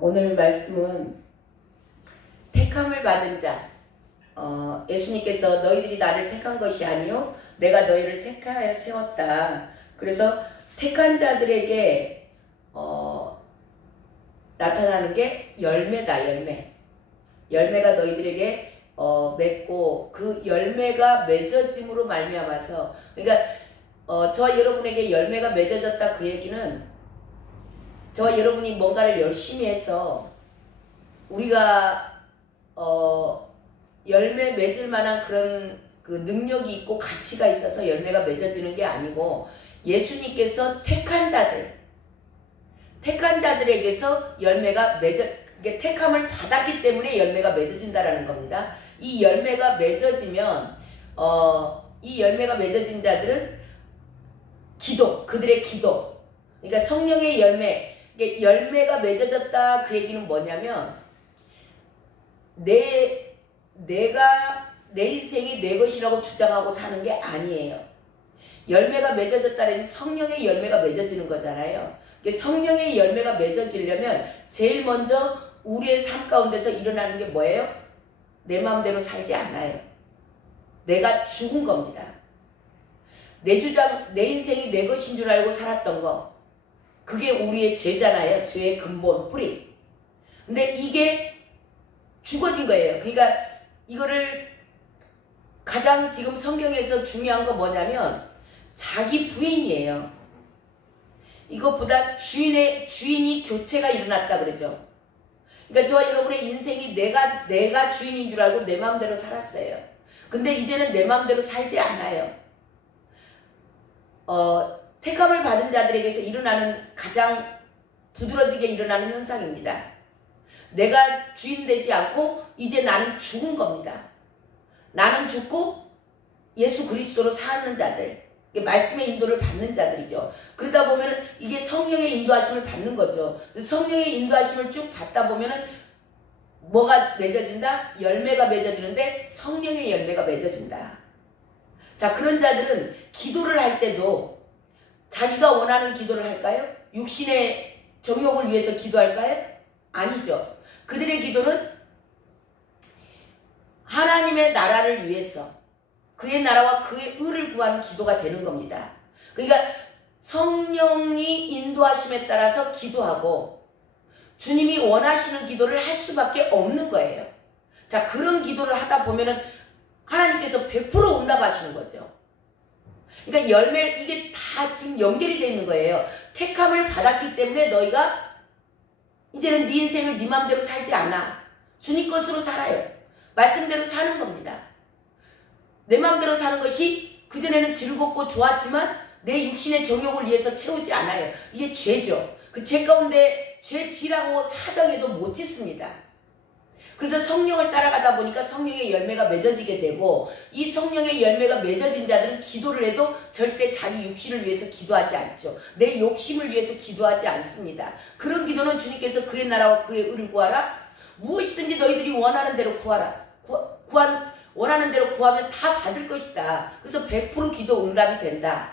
오늘 말씀은 택함을 받은 자, 예수님께서 너희들이 나를 택한 것이 아니요 내가 너희를 택하여 세웠다. 그래서 택한 자들에게 나타나는 게 열매다. 열매가 너희들에게 맺고 그 열매가 맺어짐으로 말미암아서, 그러니까 저와 여러분에게 열매가 맺어졌다 그 얘기는 저와 여러분이 뭔가를 열심히 해서 우리가 열매 맺을 만한 그런 그 능력이 있고 가치가 있어서 열매가 맺어지는 게 아니고, 예수님께서 택한 자들에게서 열매가 택함을 받았기 때문에 열매가 맺어진다라는 겁니다. 이 열매가 맺어지면 이 열매가 맺어진 자들은 그들의 기도, 그러니까 성령의 열매가 맺어졌다 그 얘기는 뭐냐면 내가 내 인생이 내 것이라고 주장하고 사는 게 아니에요. 열매가 맺어졌다는 성령의 열매가 맺어지는 거잖아요. 성령의 열매가 맺어지려면 제일 먼저 우리의 삶 가운데서 일어나는 게 뭐예요? 내 마음대로 살지 않아요. 내가 죽은 겁니다. 내 인생이 내 것인 줄 알고 살았던 거, 그게 우리의 죄잖아요. 죄의 근본, 뿌리. 근데 이게 죽어진 거예요. 그러니까 이거를 가장 지금 성경에서 중요한 거 뭐냐면 자기 부인이에요. 이것보다 주인이 교체가 일어났다 그러죠. 그러니까 저와 여러분의 인생이 내가 주인인 줄 알고 내 마음대로 살았어요. 근데 이제는 내 마음대로 살지 않아요. 택함을 받은 자들에게서 일어나는 가장 두드러지게 일어나는 현상입니다. 내가 주인 되지 않고 이제 나는 죽은 겁니다. 나는 죽고 예수 그리스도로 사는 자들, 말씀의 인도를 받는 자들이죠. 그러다 보면 이게 성령의 인도하심을 받는 거죠. 성령의 인도하심을 쭉 받다 보면 뭐가 맺어진다? 열매가 맺어지는데 성령의 열매가 맺어진다. 자, 그런 자들은 기도를 할 때도 자기가 원하는 기도를 할까요? 육신의 정욕을 위해서 기도할까요? 아니죠. 그들의 기도는 하나님의 나라를 위해서, 그의 나라와 그의 의를 구하는 기도가 되는 겁니다. 그러니까 성령이 인도하심에 따라서 기도하고 주님이 원하시는 기도를 할 수밖에 없는 거예요. 자, 그런 기도를 하다 보면은 하나님께서 100% 응답하시는 거죠. 그러니까 이게 다 지금 연결이 되어 있는 거예요. 택함을 받았기 때문에 너희가 이제는 네 인생을 네 맘대로 살지 않아. 주님 것으로 살아요. 말씀대로 사는 겁니다. 내 맘대로 사는 것이 그전에는 즐겁고 좋았지만 내 육신의 정욕을 위해서 채우지 않아요. 이게 죄죠. 그 죄 가운데 죄 지라고 사정해도 못 짓습니다. 그래서 성령을 따라가다 보니까 성령의 열매가 맺어지게 되고, 이 성령의 열매가 맺어진 자들은 기도를 해도 절대 자기 육신을 위해서 기도하지 않죠. 내 욕심을 위해서 기도하지 않습니다. 그런 기도는 주님께서 그의 나라와 그의 의를 구하라. 무엇이든지 너희들이 원하는 대로 구하라. 원하는 대로 구하면 다 받을 것이다. 그래서 100% 기도 응답이 된다.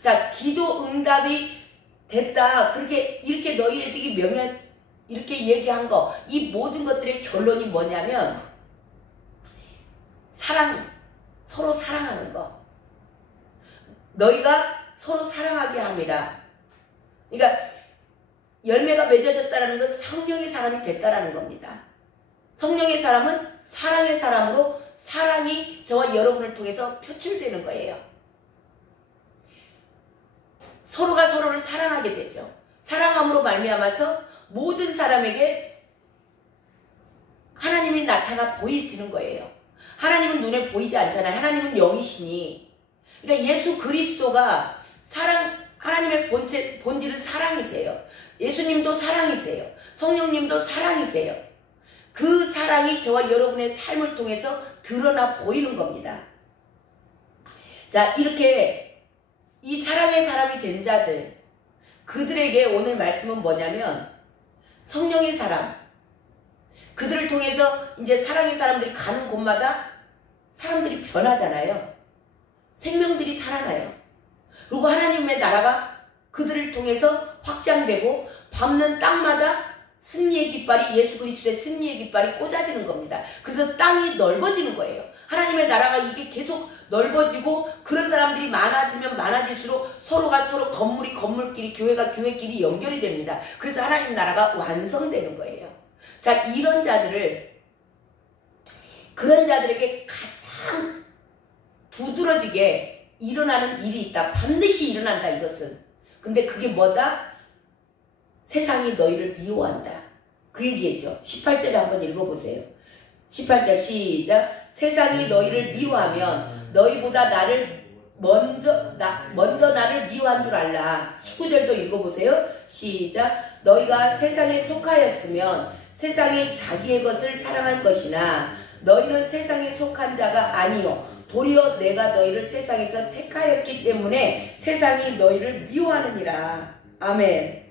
자, 기도 응답이 됐다. 이렇게 너희에게 이렇게 얘기한 거, 이 모든 것들의 결론이 뭐냐면 서로 사랑하는 거. 너희가 서로 사랑하게 함이라. 그러니까 열매가 맺어졌다는 건 성령의 사람이 됐다라는 겁니다. 성령의 사람은 사랑의 사람으로 사랑이 저와 여러분을 통해서 표출되는 거예요. 서로가 서로를 사랑하게 되죠. 사랑함으로 말미암아서 모든 사람에게 하나님이 나타나 보이시는 거예요. 하나님은 눈에 보이지 않잖아요. 하나님은 영이시니. 그러니까 예수 그리스도가 하나님의 본질은 사랑이세요. 예수님도 사랑이세요. 성령님도 사랑이세요. 그 사랑이 저와 여러분의 삶을 통해서 드러나 보이는 겁니다. 자, 이렇게 이 사랑의 사람이 된 자들, 그들에게 오늘 말씀은 뭐냐면 성령의 사람, 그들을 통해서 이제 사랑의 사람들이 가는 곳마다 사람들이 변하잖아요. 생명들이 살아나요. 그리고 하나님의 나라가 그들을 통해서 확장되고 밟는 땅마다 승리의 깃발이 예수 그리스도의 승리의 깃발이 꽂아지는 겁니다. 그래서 땅이 넓어지는 거예요. 하나님의 나라가 이게 계속 넓어지고 그런 사람들이 많아지면 많아질수록 서로가 서로 건물이 건물끼리 교회가 교회끼리 연결이 됩니다. 그래서 하나님 나라가 완성되는 거예요. 자, 이런 자들을 그런 자들에게 가장 두드러지게 일어나는 일이 있다. 반드시 일어난다 이것은. 근데 그게 뭐다? 세상이 너희를 미워한다. 그 얘기했죠. 18절에 한번 읽어보세요. 18절 시작. 세상이 너희를 미워하면 너희보다 나를 먼저 나를 미워한 줄 알라. 19절도 읽어보세요. 시작. 너희가 세상에 속하였으면 세상이 자기의 것을 사랑할 것이나 너희는 세상에 속한 자가 아니요 도리어 내가 너희를 세상에서 택하였기 때문에 세상이 너희를 미워하느니라. 아멘.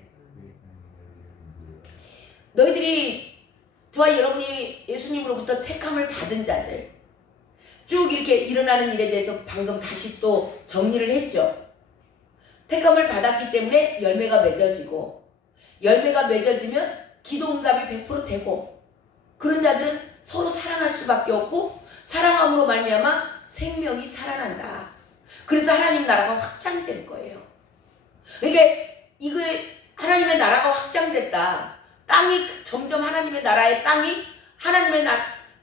너희들이 저와 여러분이 예수님으로부터 택함을 받은 자들 쭉 이렇게 일어나는 일에 대해서 방금 다시 또 정리를 했죠. 택함을 받았기 때문에 열매가 맺어지고 열매가 맺어지면 기도응답이 100% 되고 그런 자들은 서로 사랑할 수밖에 없고 사랑함으로 말미암아 생명이 살아난다. 그래서 하나님 나라가 확장되는 거예요. 이거 하나님의 나라가 확장됐다. 땅이 점점 하나님의 나라의 땅이 하나님의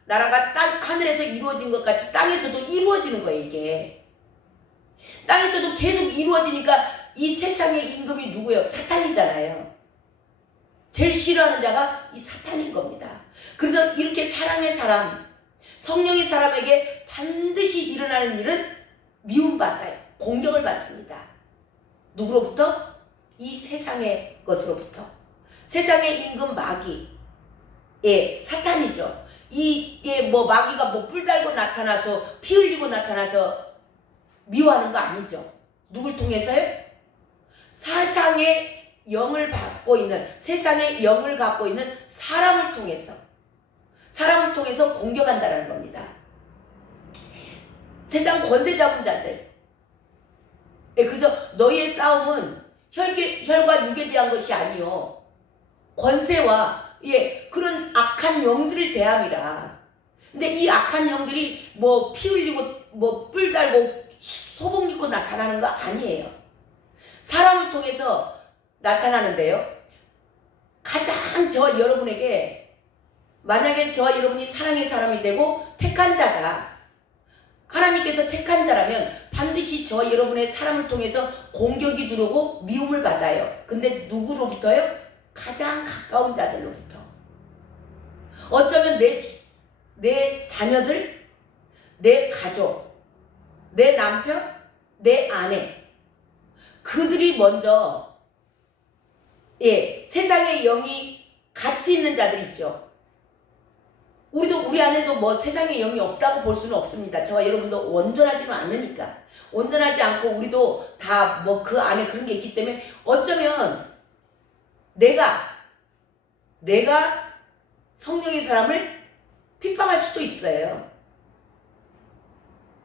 나라가 하늘에서 이루어진 것 같이 땅에서도 이루어지는 거예요. 이게 땅에서도 계속 이루어지니까 이 세상의 임금이 누구예요? 사탄이잖아요. 제일 싫어하는 자가 이 사탄인 겁니다. 그래서 이렇게 사랑의 사람, 성령의 사람에게 반드시 일어나는 일은 미움받아요. 공격을 받습니다. 누구로부터? 이 세상의 것으로부터. 세상의 임금 마귀, 예, 사탄이죠. 이게 뭐 마귀가 뭐 뿔 달고 나타나서 피 흘리고 나타나서 미워하는 거 아니죠. 누굴 통해서요? 세상의 영을 갖고 있는 사람을 통해서 공격한다는 겁니다. 세상 권세 잡은 자들. 예, 그래서 너희의 싸움은 혈과 육에 대한 것이 아니요 권세와 그런 악한 영들을 대함이라. 근데 이 악한 영들이 뭐 피 흘리고 뭐 뿔 달고 소복 입고 나타나는 거 아니에요. 사람을 통해서 나타나는데요. 가장 저와 여러분에게 만약에 저와 여러분이 사랑의 사람이 되고 택한 자다. 하나님께서 택한 자라면 반드시 저와 여러분의 사람을 통해서 공격이 들어오고 미움을 받아요. 근데 누구로부터요? 가장 가까운 자들로부터. 어쩌면 내 자녀들, 내 가족, 내 남편, 내 아내 그들이 먼저 세상의 영이 같이 있는 자들 있죠. 우리 안에도 뭐 세상의 영이 없다고 볼 수는 없습니다. 저와 여러분도 온전하지는 않으니까. 온전하지 않고 우리도 다 뭐 그 안에 그런 게 있기 때문에 어쩌면 내가 성령의 사람을 핍박할 수도 있어요.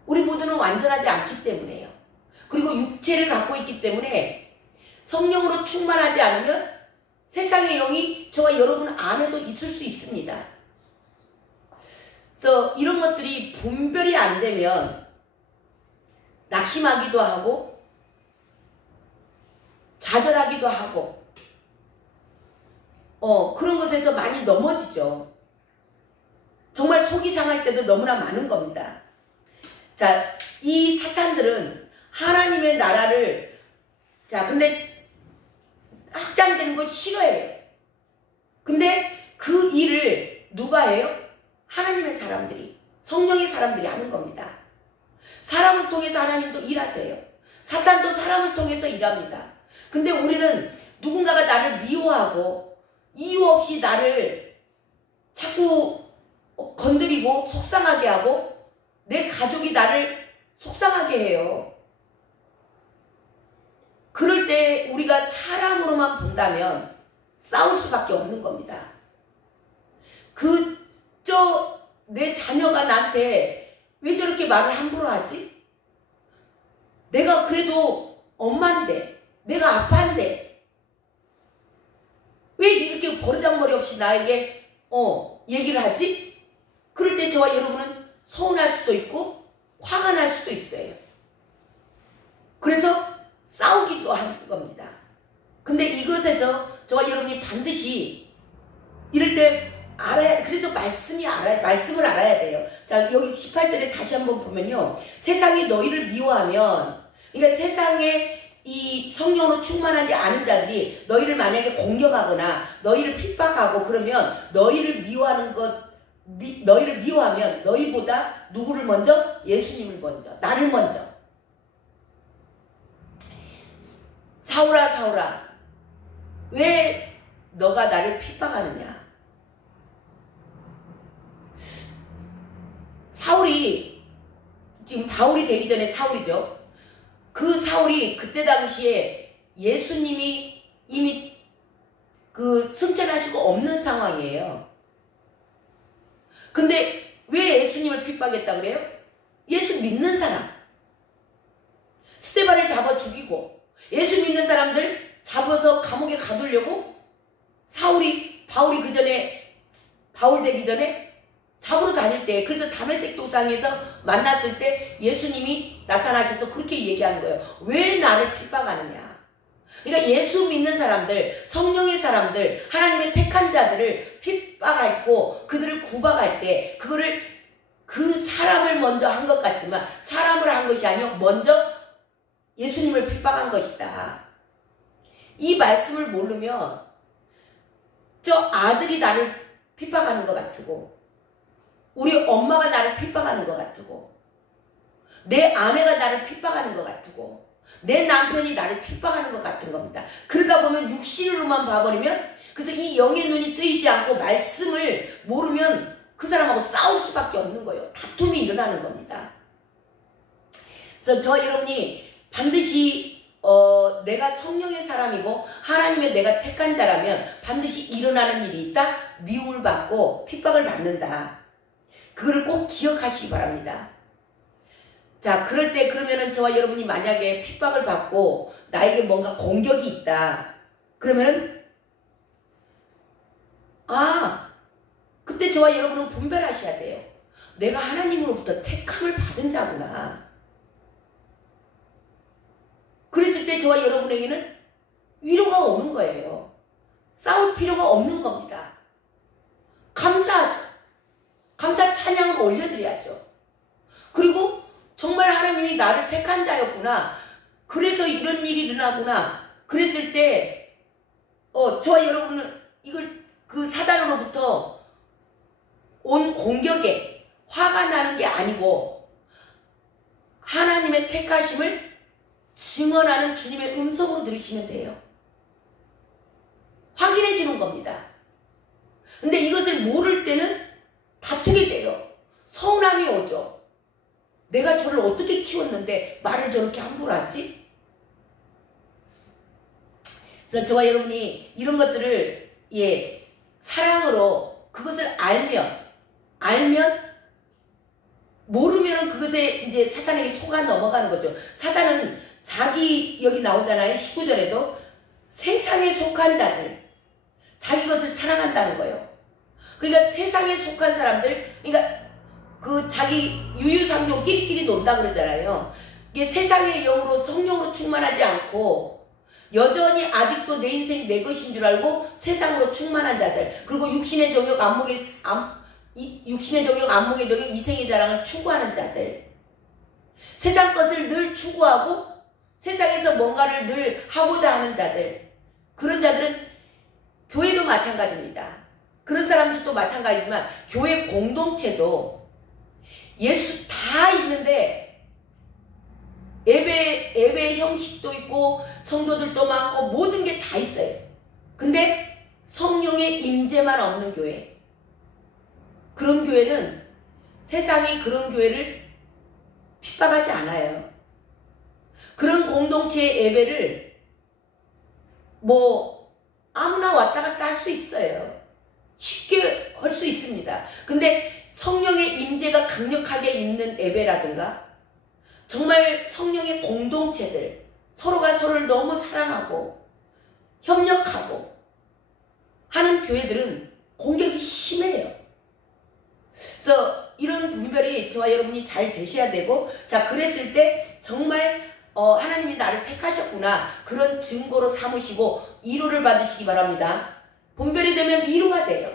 우리 모두는 완전하지 않기 때문에요. 그리고 육체를 갖고 있기 때문에 성령으로 충만하지 않으면 세상의 영이 저와 여러분 안에도 있을 수 있습니다. 그래서 이런 것들이 분별이 안 되면 낙심하기도 하고 좌절하기도 하고 그런 것에서 많이 넘어지죠. 정말 속이 상할 때도 너무나 많은 겁니다. 자, 이 사탄들은 하나님의 나라를 근데 확장되는 걸 싫어해요. 근데 그 일을 누가 해요? 하나님의 사람들이, 성령의 사람들이 하는 겁니다. 사람을 통해서 하나님도 일하세요. 사탄도 사람을 통해서 일합니다. 근데 우리는 누군가가 나를 미워하고 이유 없이 나를 자꾸 건드리고 속상하게 하고 내 가족이 나를 속상하게 해요. 그럴 때 우리가 사람으로만 본다면 싸울 수밖에 없는 겁니다. 내 자녀가 나한테 왜 저렇게 말을 함부로 하지? 내가 그래도 엄마인데, 내가 아빠인데 왜 이렇게 버르장머리 없이 나에게 얘기를 하지? 그럴 때 저와 여러분은 서운할 수도 있고 화가 날 수도 있어요. 그래서 싸우기도 한 겁니다. 근데 이것에서 저와 여러분이 반드시 이럴 때 그래서 말씀을 알아야 돼요. 자, 여기 18절에 다시 한번 보면요. 세상이 너희를 미워하면, 그러니까 세상에 이 성령으로 충만하지 않은 자들이 너희를 만약에 공격하거나 너희를 핍박하고 그러면 너희를 미워하면 너희보다 누구를 먼저? 예수님을 먼저, 나를 먼저. 사울아, 사울아, 왜 너가 나를 핍박하느냐? 사울이, 지금 바울이 되기 전에 사울이죠. 그 사울이 그때 당시에 예수님이 이미 승천하시고 없는 상황이에요. 근데 왜 예수님을 핍박했다 그래요? 예수 믿는 사람. 스데반을 잡아 죽이고 예수 믿는 사람들 잡아서 감옥에 가두려고 바울이 그 전에, 바울 되기 전에 잡으러 다닐 때, 그래서 다메섹 도상에서 만났을 때 예수님이 나타나셔서 그렇게 얘기하는 거예요. 왜 나를 핍박하느냐? 그러니까 예수 믿는 사람들, 성령의 사람들, 하나님의 택한 자들을 핍박하고 그들을 구박할 때 그거를 그 사람을 먼저 한 것 같지만 사람을 한 것이 아니요 먼저 예수님을 핍박한 것이다. 이 말씀을 모르면 저 아들이 나를 핍박하는 것 같고 우리 엄마가 나를 핍박하는 것 같고 내 아내가 나를 핍박하는 것 같고 내 남편이 나를 핍박하는 것 같은 겁니다. 그러다 보면 육신으로만 봐버리면, 그래서 이 영의 눈이 뜨이지 않고 말씀을 모르면 그 사람하고 싸울 수밖에 없는 거예요. 다툼이 일어나는 겁니다. 그래서 저 여러분이 반드시 내가 성령의 사람이고 하나님의 내가 택한 자라면 반드시 일어나는 일이 있다. 미움을 받고 핍박을 받는다. 그걸 꼭 기억하시기 바랍니다. 자, 그럴 때 그러면은 저와 여러분이 만약에 핍박을 받고 나에게 뭔가 공격이 있다. 그러면은 그때 저와 여러분은 분별하셔야 돼요. 내가 하나님으로부터 택함을 받은 자구나. 그랬을 때 저와 여러분에게는 위로가 오는 거예요. 싸울 필요가 없는 겁니다. 감사하죠. 감사 찬양을 올려드려야죠. 그리고 정말 하나님이 나를 택한 자였구나. 그래서 이런 일이 일어나구나. 그랬을 때 저와 여러분은 이걸 그 사단으로부터 온 공격에 화가 나는 게 아니고 하나님의 택하심을 증언하는 주님의 음성으로 들으시면 돼요. 확인해 주는 겁니다. 근데 이것을 모를 때는 다투게 돼요. 서운함이 오죠. 내가 저를 어떻게 키웠는데 말을 저렇게 함부로 하지? 그래서 저와 여러분이 이런 것들을 사랑으로 그것을 알면 모르면은 그것에 이제 사탄에게 속아 넘어가는 거죠. 사탄은 여기 나오잖아요. 19절에도 세상에 속한 자들, 자기 것을 사랑한다는 거예요. 그러니까 세상에 속한 사람들, 그러니까 그 자기 유유상종 끼리끼리 논다 그러잖아요. 이게 세상의 영으로 성령으로 충만하지 않고 여전히 아직도 내 인생 내 것인 줄 알고 세상으로 충만한 자들, 그리고 육신의 정욕 안목의 정욕 이생의 자랑을 추구하는 자들, 세상 것을 늘 추구하고 세상에서 뭔가를 늘 하고자 하는 자들, 그런 자들은 교회도 마찬가지입니다. 그런 사람들도 마찬가지지만 교회 공동체도 예수 다 있는데 예배 형식도 있고 성도들도 많고 모든 게 다 있어요. 근데 성령의 임재만 없는 교회, 그런 교회는 세상이 그런 교회를 핍박하지 않아요. 그런 공동체의 예배를 아무나 왔다 갔다 할 수 있어요. 쉽게 할 수 있습니다. 근데 성령의 임재가 강력하게 있는 예배라든가 정말 성령의 공동체들, 서로가 서로를 너무 사랑하고 협력하고 하는 교회들은 공격이 심해요. 그래서 이런 분별이 저와 여러분이 잘 되셔야 되고, 자, 그랬을 때 정말 하나님이 나를 택하셨구나, 그런 증거로 삼으시고 위로를 받으시기 바랍니다. 분별이 되면 위로가 돼요.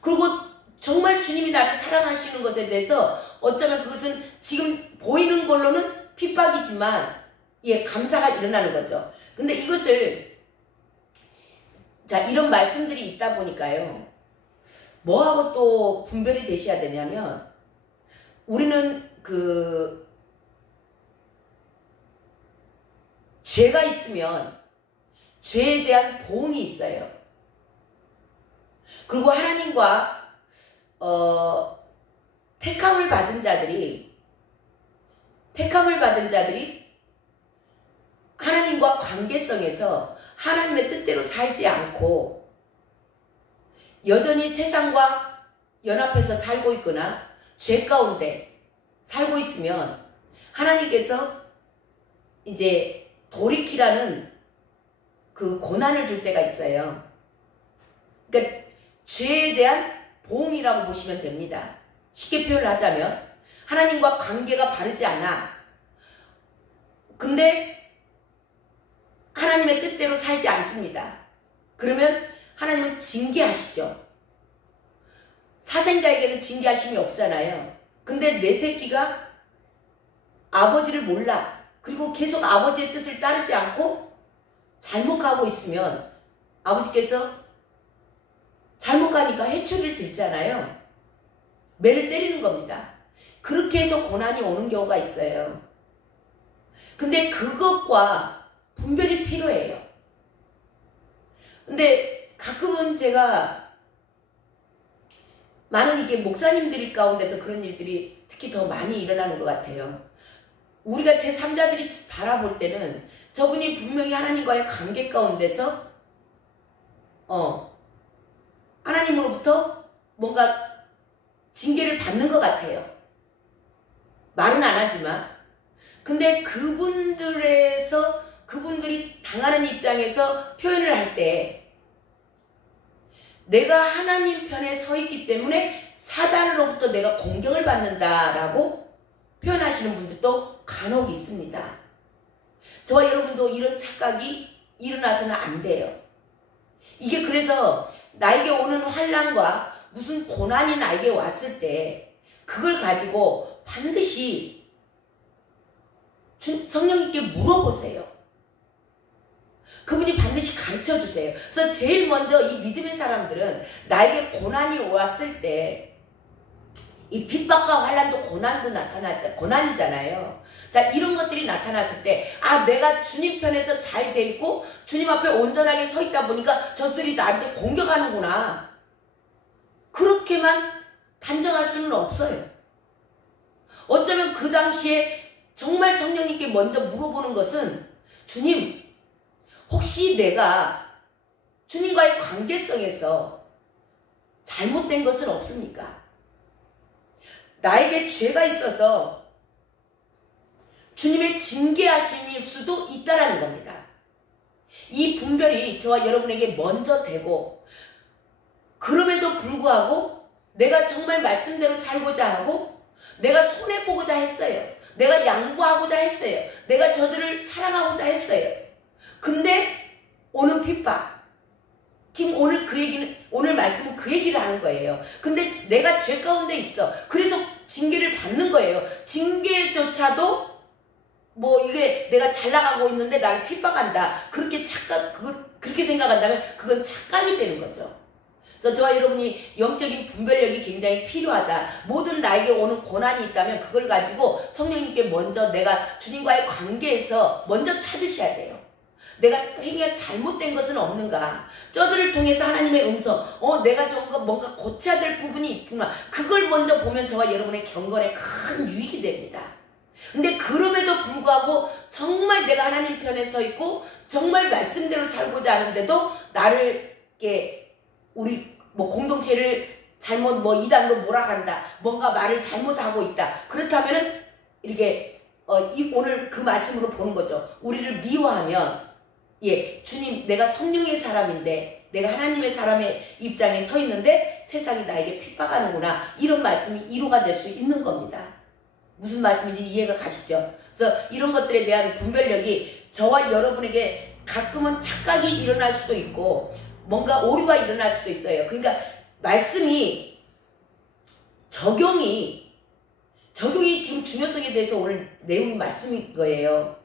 그리고 정말 주님이 나를 사랑하시는 것에 대해서 어쩌면 그것은 지금 보이는 걸로는 핍박이지만 감사가 일어나는 거죠. 근데 이것을, 자, 이런 말씀들이 있다 보니까요, 뭐하고 또 분별이 되셔야 되냐면, 우리는 죄가 있으면 죄에 대한 보응이 있어요. 그리고 하나님과 택함을 받은 자들이 하나님과 관계성에서 하나님의 뜻대로 살지 않고 여전히 세상과 연합해서 살고 있거나 죄 가운데 살고 있으면 하나님께서 이제 돌이키라는 그 고난을 줄 때가 있어요. 그러니까 죄에 대한 보응이라고 보시면 됩니다. 쉽게 표현하자면 하나님과 관계가 바르지 않아. 근데 하나님의 뜻대로 살지 않습니다. 그러면 하나님은 징계하시죠. 사생자에게는 징계하심이 없잖아요. 근데 내 새끼가 아버지를 몰라. 그리고 계속 아버지의 뜻을 따르지 않고 잘못 가고 있으면 아버지께서 잘못 가니까 해초리를 들잖아요. 매를 때리는 겁니다. 그렇게 해서 고난이 오는 경우가 있어요. 근데 그것과 분별이 필요해요. 근데 가끔은 제가 많은 이게 목사님들 가운데서 그런 일들이 특히 더 많이 일어나는 것 같아요. 우리가 제3자들이 바라볼 때는 저분이 분명히 하나님과의 관계 가운데서 하나님으로부터 뭔가 징계를 받는 것 같아요. 말은 안 하지만. 근데 그분들이 당하는 입장에서 표현을 할 때 내가 하나님 편에 서 있기 때문에 사단으로부터 내가 공격을 받는다라고 표현하시는 분들도 간혹 있습니다. 저와 여러분도 이런 착각이 일어나서는 안 돼요. 이게 그래서 나에게 오는 환난과 무슨 고난이 나에게 왔을 때 그걸 가지고 반드시 성령님께 물어보세요. 그분이 반드시 가르쳐 주세요. 그래서 제일 먼저 이 믿음의 사람들은 나에게 고난이 왔을 때, 이 핍박과 환난도 고난이잖아요. 자, 이런 것들이 나타났을 때, 내가 주님 편에서 잘 돼 있고 주님 앞에 온전하게 서 있다 보니까 저들이 나한테 공격하는구나, 그렇게만 단정할 수는 없어요. 어쩌면 그 당시에 정말 성령님께 먼저 물어보는 것은, 주님, 혹시 내가 주님과의 관계성에서 잘못된 것은 없습니까? 나에게 죄가 있어서 주님의 징계하심일 수도 있다라는 겁니다. 이 분별이 저와 여러분에게 먼저 되고, 그럼에도 불구하고 내가 정말 말씀대로 살고자 하고 내가 손해보고자 했어요. 내가 양보하고자 했어요. 내가 저들을 사랑하고자 했어요. 근데 오는 핍박, 지금 오늘 말씀은 그 얘기를 하는 거예요. 근데 내가 죄 가운데 있어. 그래서 징계를 받는 거예요. 징계조차도 이게 내가 잘 나가고 있는데 나를 핍박한다, 그렇게 생각한다면 그건 착각이 되는 거죠. 그래서 저와 여러분이 영적인 분별력이 굉장히 필요하다. 모든 나에게 오는 고난이 있다면 그걸 가지고 성령님께 먼저 내가 주님과의 관계에서 먼저 찾으셔야 돼요. 내가 행위가 잘못된 것은 없는가? 저들을 통해서 하나님의 음성, 내가 좀 뭔가 고쳐야 될 부분이 있구나, 그걸 먼저 보면 저와 여러분의 경건에 큰 유익이 됩니다. 근데 그럼에도 불구하고 정말 내가 하나님 편에 서 있고 정말 말씀대로 살고자 하는데도 나를 우리 공동체를 잘못 이단으로 몰아간다, 뭔가 말을 잘못하고 있다, 그렇다면은 이렇게 오늘 그 말씀으로 보는 거죠. 우리를 미워하면, 주님, 내가 성령의 사람인데 내가 하나님의 사람의 입장에 서 있는데 세상이 나에게 핍박하는구나. 이런 말씀이 위로가 될 수 있는 겁니다. 무슨 말씀인지 이해가 가시죠? 그래서 이런 것들에 대한 분별력이 저와 여러분에게 가끔은 착각이 일어날 수도 있고 뭔가 오류가 일어날 수도 있어요. 그러니까 말씀이 적용이 지금 중요성에 대해서 오늘 내용이 말씀인 거예요.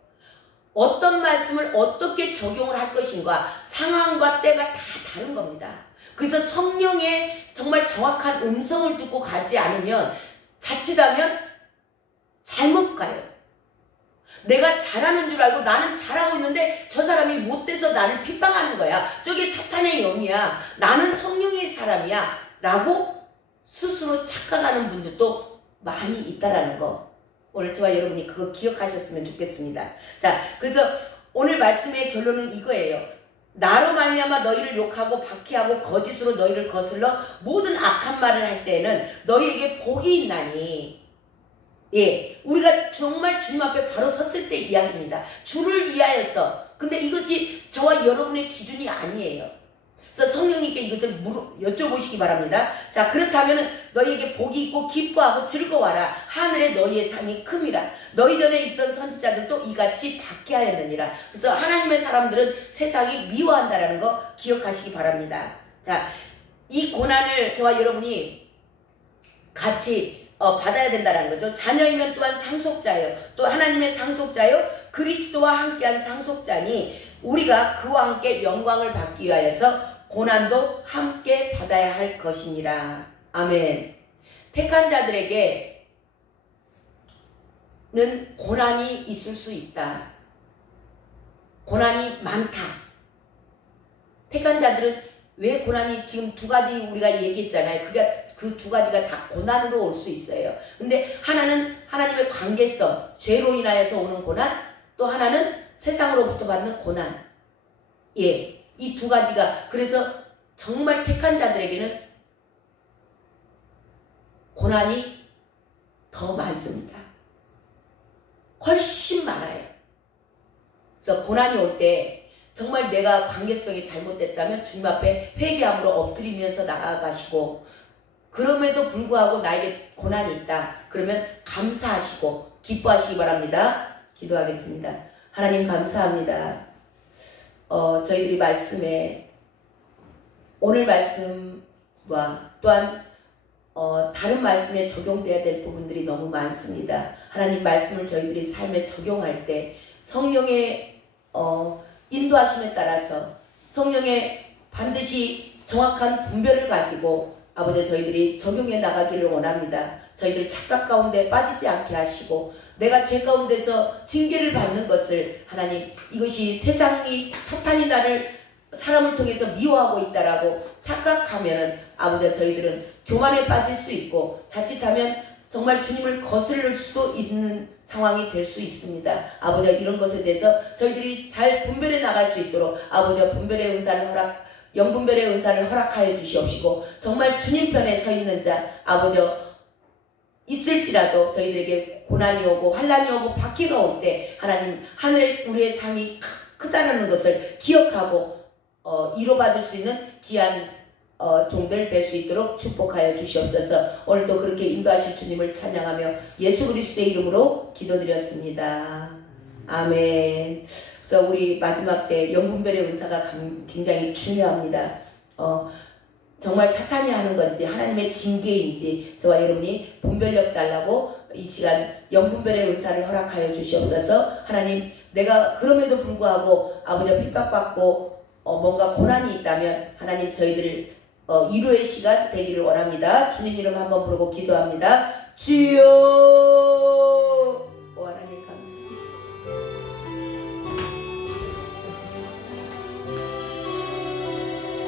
어떤 말씀을 어떻게 적용을 할 것인가 상황과 때가 다 다른 겁니다. 그래서 성령의 정말 정확한 음성을 듣고 가지 않으면 자칫하면 잘못 가요. 내가 잘하는 줄 알고 나는 잘하고 있는데 저 사람이 못돼서 나를 핍박하는 거야. 저게 사탄의 영이야. 나는 성령의 사람이야. 라고 스스로 착각하는 분들도 많이 있다라는 거. 오늘 저와 여러분이 그거 기억하셨으면 좋겠습니다. 자, 그래서 오늘 말씀의 결론은 이거예요. 나로 말미암아 너희를 욕하고 박해하고 거짓으로 너희를 거슬러 모든 악한 말을 할 때에는 너희에게 복이 있나니. 예, 우리가 정말 주님 앞에 바로 섰을 때 이야기입니다. 주를 위하여서. 근데 이것이 저와 여러분의 기준이 아니에요. 그래서 성령님께 이것을 여쭤보시기 바랍니다. 자, 그렇다면 너희에게 복이 있고 기뻐하고 즐거워하라. 하늘에 너희의 상이 큼이라. 너희 전에 있던 선지자들도 이같이 박해하였느니라. 그래서 하나님의 사람들은 세상이 미워한다라는 거 기억하시기 바랍니다. 자, 이 고난을 저와 여러분이 같이 받아야 된다는 거죠. 자녀이면 또한 상속자예요. 또 하나님의 상속자요. 그리스도와 함께한 상속자니 우리가 그와 함께 영광을 받기 위하여서 고난도 함께 받아야 할 것이니라. 아멘. 택한 자들에게는 고난이 있을 수 있다. 고난이 많다. 택한 자들은 왜 고난이 지금 두 가지 우리가 얘기했잖아요. 그 두 가지가 다 고난으로 올 수 있어요. 근데 하나는 하나님의 관계성, 죄로 인하여서 오는 고난, 또 하나는 세상으로부터 받는 고난. 예, 이 두 가지가 그래서 정말 택한 자들에게는 고난이 더 많습니다. 훨씬 많아요. 그래서 고난이 올 때 정말 내가 관계성이 잘못됐다면 주님 앞에 회개함으로 엎드리면서 나아가시고 그럼에도 불구하고 나에게 고난이 있다. 그러면 감사하시고 기뻐하시기 바랍니다. 기도하겠습니다. 하나님 감사합니다. 저희들이 말씀에 오늘 말씀과 또한 다른 말씀에 적용돼야 될 부분들이 너무 많습니다. 하나님 말씀을 저희들이 삶에 적용할 때 성령의 인도하심에 따라서 성령의 반드시 정확한 분별을 가지고 아버지 저희들이 적용해 나가기를 원합니다. 저희들 착각 가운데 빠지지 않게 하시고 내가 죄 가운데서 징계를 받는 것을 하나님 이것이 세상이 사탄이 나를 사람을 통해서 미워하고 있다라고 착각하면은 아버지 저희들은 교만에 빠질 수 있고 자칫하면 정말 주님을 거스를 수도 있는 상황이 될 수 있습니다. 아버지 이런 것에 대해서 저희들이 잘 분별해 나갈 수 있도록 아버지 분별의 은사를 영분별의 은사를 허락하여 주시옵시고 정말 주님 편에 서 있는 자 아버지 있을지라도 저희들에게 고난이 오고 환난이 오고 박해가 올 때 하나님 하늘에 우리의 상이 크다는 것을 기억하고 이로받을 수 있는 귀한 종들 될 수 있도록 축복하여 주시옵소서. 오늘도 그렇게 인도하실 주님을 찬양하며 예수 그리스도의 이름으로 기도드렸습니다. 아멘. 그래서 우리 마지막 때 영분별의 은사가 굉장히 중요합니다. 정말 사탄이 하는 건지 하나님의 징계인지 저와 여러분이 분별력 달라고 이 시간 영분별의 은사를 허락하여 주시옵소서. 하나님 내가 그럼에도 불구하고 아버지 핍박받고 뭔가 고난이 있다면 하나님 저희들 위로의 시간 되기를 원합니다. 주님 이름 한번 부르고 기도합니다. 주여